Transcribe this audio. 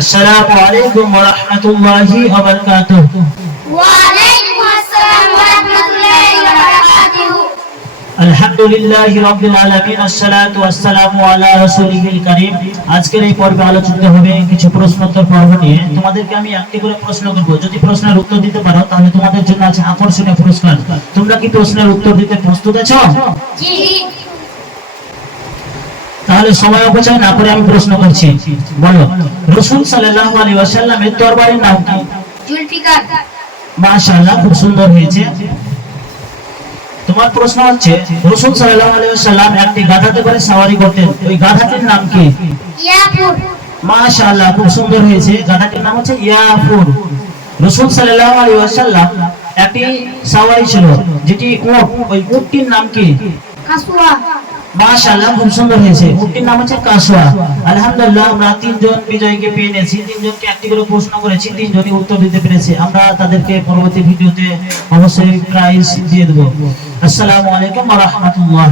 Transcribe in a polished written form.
আসসালামু আলাইকুম ওয়া রাহমাতুল্লাহি ওয়া বারাকাতুহু। ওয়া আলাইকুম আসসালাম ওয়া রাহমাতুল্লাহি ওয়া বারাকাতুহু। আলহামদুলিল্লাহি রাব্বিল আলামিন, আসসালাতু ওয়াসসালামু আলা রাসূলিল কারীম। আজকের এই পর্বে আলোচিত হবে কিছু প্রশ্নোত্তর পর্ব নিয়ে। তোমাদেরকে আমি একটি করে প্রশ্ন করব, যদি প্রশ্নের উত্তর দিতে পারো তাহলে তোমাদের জন্য আছে আকর্ষণীয় পুরস্কার। তোমরা কি প্রশ্নের উত্তর দিতে প্রস্তুত আছো? জি। তাহলে সময় অপচয় না করে আমি প্রশ্ন করছি। বলো, রাসূল সাল্লাল্লাহু আলাইহি ওয়াসাল্লামের তরবারির নাম কি? জুলফিকার। মাশাআল্লাহ, খুব সুন্দর হয়েছে। তোমার প্রশ্ন হচ্ছে, রাসূল সাল্লাল্লাহু আলাইহি ওয়াসাল্লাম একটি গাধাতে করে সওয়ারি করতেন, ওই গাধাটির নাম কি? ইয়াকুব। মাশাআল্লাহ, খুব সুন্দর হয়েছে। গাধাটির নাম হচ্ছে ইয়াকুব। রাসূল সাল্লাল্লাহু আলাইহি ওয়াসাল্লাম একটি সওয়ারি ছিল যেটি উট, ওই উটটির নাম কি? কাসওয়া। মাশাআল্লাহ, খুব সুন্দর হয়েছে। উটটির নাম হচ্ছে কাসওয়া। আলহামদুলিল্লাহ, আমরা তিনজন বিজয়ীকে পেয়ে নিয়েছি। তিনজনকে একটি করে প্রশ্ন করেছি, তিনজনই উত্তর দিতে পেরেছে। আমরা তাদেরকে পরবর্তী ভিডিওতে অবশ্যই প্রাইজ দিয়ে দেব। আসসালামু আলাইকুম ওয়া রাহমাতুল্লাহ।